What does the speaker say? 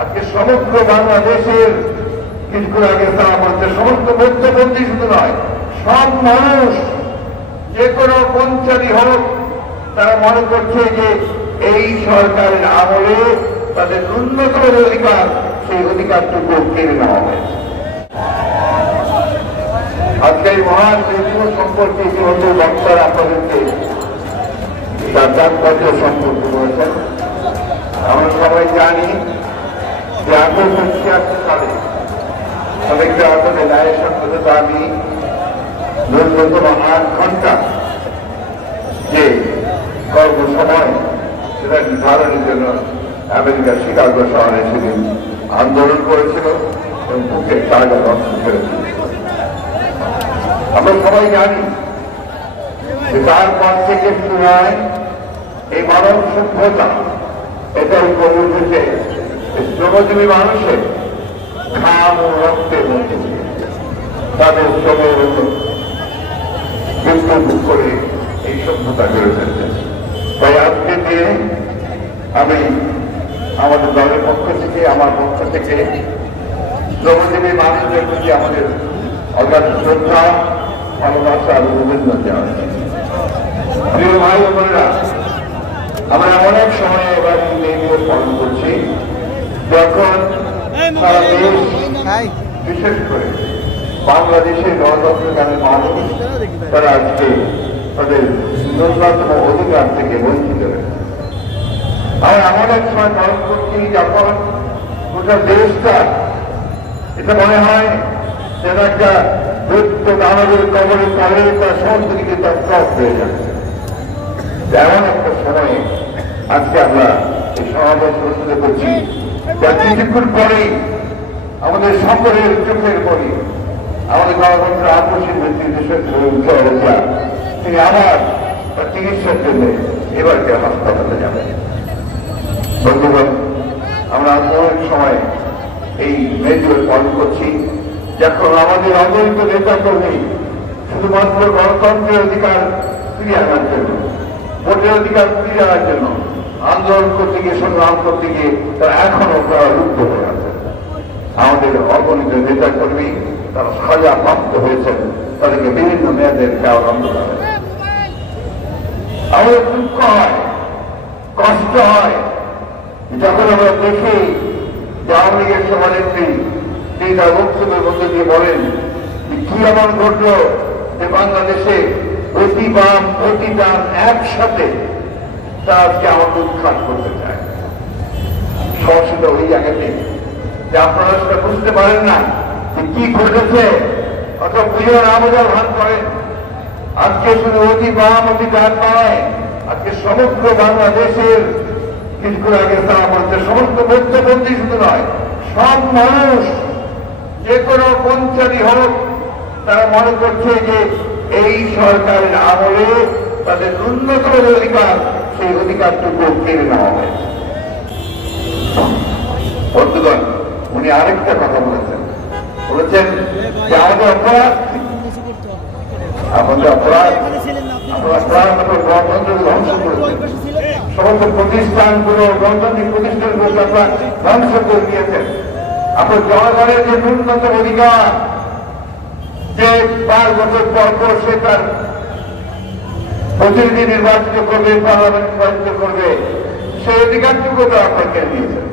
আজকে সমগ্র বাংলাদেশের কিছুক্ষণ আগে তারা বলছে সমস্ত মধ্যপন্থী শুধু নয়, সব মানুষ যে কোনো পঞ্চায়েত হোক তারা মনে করছে যে এই সরকারের আমলে তাদের ন্যূনতম অধিকার, সেই অধিকারটুকু কেড়ে নেওয়া হয়েছে। আজকে এই মহান রেডিও সম্পর্কে ইতিমধ্যে বক্তারা আপনাদেরকে তার তাৎপর্য সম্পর্কে বলেছেন। আমরা সবাই জানি যে 1886 সালে অনেকটা আসলে ন্যায় সঙ্গত দাবি ন্যূনতম 8 ঘন্টা যে কর্মসময় সেটা নির্ধারণের জন্য আমেরিকার শিকাগো শহরে সেদিন আন্দোলন করেছিল এবং বুকে কারাগার রক্ত ছেড়ে দিয়েছিল। আমরা সবাই জানি যে তারপর থেকে শুরু হয় এই মানব সভ্যতা, এটাই গড়ে উঠেছে শ্রমজীবী মানুষের ঘাম ও রক্তের মধ্যে তাদের শ্রমের মৃত্যু করে এই সভ্যতা গড়ে ফেলছে। তাই আজকে দিনে আমি আমাদের দলের পক্ষ থেকে, আমার পক্ষ থেকে শ্রমজীবী মানুষদের প্রতি আমাদের অগাধ শ্রদ্ধা, ভালোবাসা আর অভিনন্দন জানাচ্ছি। প্রিয় ভাই ও বোনেরা, আমরা অনেক সময় এবার এই দিবস পালন করছি যখন সারা দেশ, বিশেষ করে বাংলাদেশের গণতন্ত্রকামী মানুষ তারা আজকে তাদের ন্যূনতম অধিকার থেকে বঞ্চিত হয়েছে। আমরা এমন এক সময় পালন করছি যখন গোটা দেশটা এটা মনে হয় যেন একটা যুদ্ধ দানবের কবলে পড়ে তার সমস্ত দিকে তার স্তব হয়ে যাচ্ছে। এমন একটা সময়ে আজকে আমরা এই সমাবেশ অনুষ্ঠিত করছি, যা কিছুক্ষণ পরেই আমাদের সকলের চোখের পরে আমাদের গণতন্ত্রের আপসীর ব্যক্তিত্ব তিনি আবার তার চিকিৎসার জন্য এবারকে হাসপাতালে যাবেন। বন্ধুগণ, আমরা অনেক সময় এই মেজর পালন করছি যখন আমাদের অবৈধ নেতা কর্মী শুধুমাত্র গণতন্ত্রের অধিকার ফিরিয়ে আনার জন্য, ভোটের অধিকার ফিরিয়ে আনার জন্য আন্দোলন করতে গিয়ে, সংগ্রাম করতে গিয়ে তারা এখনো তারা লুপ্ত হয়ে আছে। আমাদের অগণিত নেতা কর্মী তারা সাজা প্রাপ্ত হয়েছেন, তাদেরকে বিভিন্ন মেয়াদের কারাদণ্ড দেওয়া হয়েছে। আমাদের দুঃখ হয়, কষ্ট হয় যখন আমরা দেখি যে আওয়ামী লীগের সভানেত্রী তিনি তার বক্তব্যের মধ্যে দিয়ে বলেন কি এমন ঘটল যে বাংলাদেশে অতি বাম অতি ডান একসাথে তা আজকে আমাকে উৎখাত করতে চায়। সমস্যাটা ওই জায়গাতে যে আপনারা সেটা বুঝতে পারেন না যে কি ঘটেছে, অথবা বুঝে না বোঝার ভান করেন। আজকে শুধু অতি বাম অতি ডান নয়, আজকে সমগ্র বাংলাদেশের কিছুক্ষণ আগে তারা বলছে সমস্ত মধ্যপন্থী শুধু নয়, সব মানুষ যে কোনো পঞ্চায়েত হোক তারা মনে করছে যে এই সরকারের আমলে তাদের ন্যূনতম অধিকার, সেই অধিকারটুকু কেড়ে নেওয়া হয়েছে। বন্ধুগণ, উনি আরেকটা কথা বলেছেন যে আমাদের অপরাধ গণতন্ত্র ধ্বংস করেছে, সমস্ত প্রতিষ্ঠানগুলো, গণতান্ত্রিক প্রতিষ্ঠানগুলোকে আপনারা ধ্বংস করে দিয়েছেন। আপনার জনগণের যে ন্যূনতম অধিকার, যে 5 বছর পর পর সে তার প্রতিনিধি নির্বাচিত করবে, পার্লামেন্ট নির্বাচিত করবে, সেই অধিকারটুকু তো আপনার কেড়ে নিয়েছেন।